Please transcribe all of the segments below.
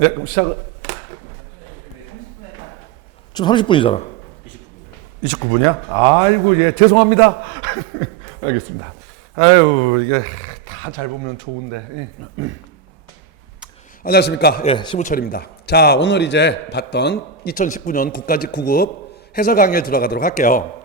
네, 그럼 시작은 지금 30분이잖아. 29분이야? 아이고, 예, 죄송합니다. 알겠습니다. 아유, 이게 다 잘 보면 좋은데. 예. 안녕하십니까. 예, 시부철입니다. 자, 오늘 이제 봤던 2019년 국가직 9급 해설 강의에 들어가도록 할게요.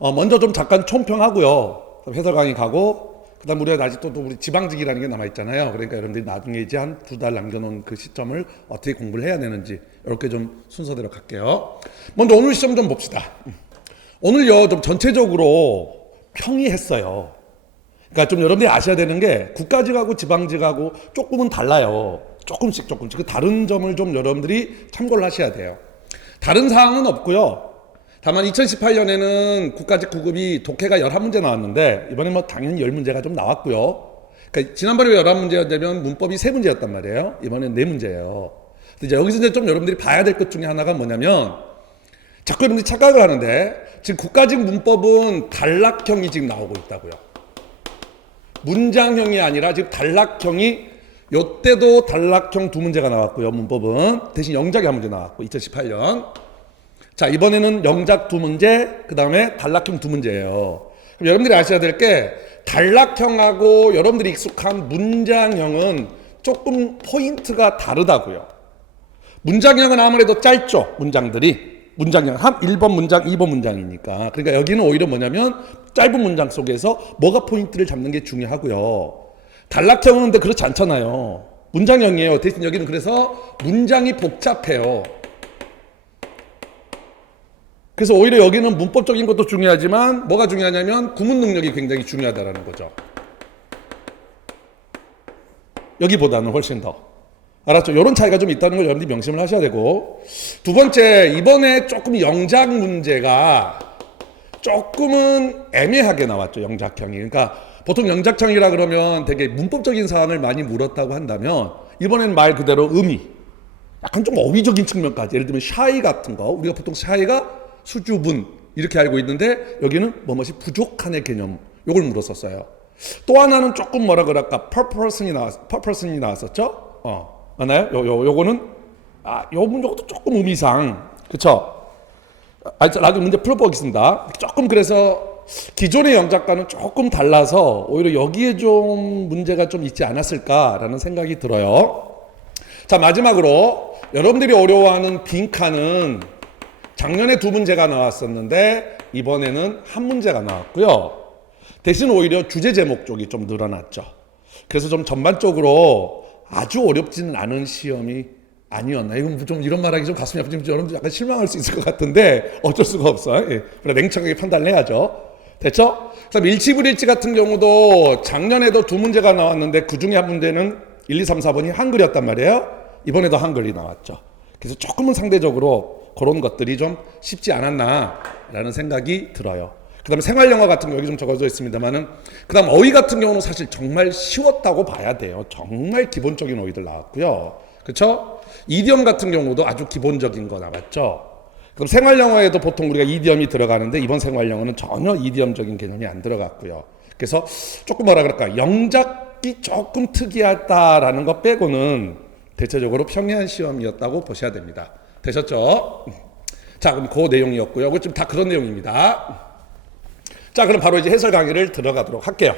먼저 좀 잠깐 총평하고요. 해설 강의 가고, 그 다음 우리가 아직도 또 우리 지방직이라는 게 남아있잖아요. 그러니까 여러분들이 나중에 이제 한 2달 남겨놓은 그 시점을 어떻게 공부를 해야 되는지, 이렇게 좀 순서대로 갈게요. 먼저 오늘 시점 좀 봅시다. 오늘요, 좀 전체적으로 평이했어요. 그러니까 좀 여러분들이 아셔야 되는 게 국가직하고 지방직하고 조금은 달라요. 조금씩. 그 다른 점을 좀 여러분들이 참고를 하셔야 돼요. 다른 사항은 없고요. 다만 2018년에는 국가직 9급이 독해가 11문제 나왔는데 이번에 뭐 당연히 10문제가 좀 나왔고요. 그러니까 지난번에 11문제였다면 문법이 3문제였단 말이에요. 이번엔 4문제예요. 이제 여기서 이제 좀 여러분들이 봐야 될 것 중에 하나가 뭐냐면 자꾸 여러분들이 착각을 하는데 지금 국가직 문법은 단락형이 지금 나오고 있다고요. 문장형이 아니라 지금 단락형이 요때도 단락형 2문제가 나왔고요. 문법은 대신 영작이 1문제 나왔고 2018년. 자, 이번에는 영작 2문제, 그 다음에 단락형 2문제예요. 그럼 여러분들이 아셔야 될 게 단락형하고 여러분들이 익숙한 문장형은 조금 포인트가 다르다고요. 문장형은 아무래도 짧죠. 문장들이. 문장형 1번 문장, 2번 문장이니까. 그러니까 여기는 오히려 뭐냐면 짧은 문장 속에서 뭐가 포인트를 잡는 게 중요하고요. 단락형은 근데 그렇지 않잖아요. 문장형이에요. 대신 여기는 그래서 문장이 복잡해요. 그래서 오히려 여기는 문법적인 것도 중요하지만 뭐가 중요하냐면 구문 능력이 굉장히 중요하다는 거죠. 여기보다는 훨씬 더. 알았죠? 이런 차이가 좀 있다는 걸 여러분들이 명심을 하셔야 되고, 두 번째, 이번에 조금 영작 문제가 조금은 애매하게 나왔죠. 영작형이. 그러니까 보통 영작형이라 그러면 되게 문법적인 사항을 많이 물었다고 한다면 이번엔 말 그대로 의미, 약간 좀 어휘적인 측면까지, 예를 들면 샤이 같은 거, 우리가 보통 샤이가 수주분 이렇게 알고 있는데 여기는 뭐뭐이 부족한의 개념, 요걸 물었었어요. 또 하나는 조금 뭐라 그럴까, purpose이 나왔었죠? 맞나요? 요거는 요 문제도 조금 의미상, 그쵸? 나중에 문제 풀어보겠습니다. 조금 그래서 기존의 영작과는 조금 달라서 오히려 여기에 좀 문제가 좀 있지 않았을까라는 생각이 들어요. 자, 마지막으로 여러분들이 어려워하는 빈칸은 작년에 2문제가 나왔었는데 이번에는 1문제가 나왔고요. 대신 오히려 주제 제목 쪽이 좀 늘어났죠. 그래서 좀 전반적으로 아주 어렵지는 않은 시험이 아니었나. 이건 좀 이런 말하기 좀 가슴이 아프지만 여러분들 약간 실망할 수 있을 것 같은데 어쩔 수가 없어요. 예. 그래 냉정하게 판단을 해야죠. 됐죠? 그다음 일치불일치 같은 경우도 작년에도 2문제가 나왔는데 그 중에 1문제는 1, 2, 3, 4번이 한글이었단 말이에요. 이번에도 한글이 나왔죠. 그래서 조금은 상대적으로 그런 것들이 좀 쉽지 않았나라는 생각이 들어요. 그 다음에 생활영어 같은 거 여기 좀 적어져 있습니다만은, 그 다음 어휘 같은 경우는 사실 정말 쉬웠다고 봐야 돼요. 정말 기본적인 어휘들 나왔고요. 그렇죠? 이디엄 같은 경우도 아주 기본적인 거 나왔죠. 그럼 생활영어에도 보통 우리가 이디엄이 들어가는데 이번 생활영어는 전혀 이디엄적인 개념이 안 들어갔고요. 그래서 조금 뭐라 그럴까, 영작이 조금 특이하다라는 것 빼고는 대체적으로 평이한 시험이었다고 보셔야 됩니다. 되셨죠? 자, 그럼 그 내용이었고요. 지금 다 그런 내용입니다. 자, 그럼 바로 이제 해설 강의를 들어가도록 할게요.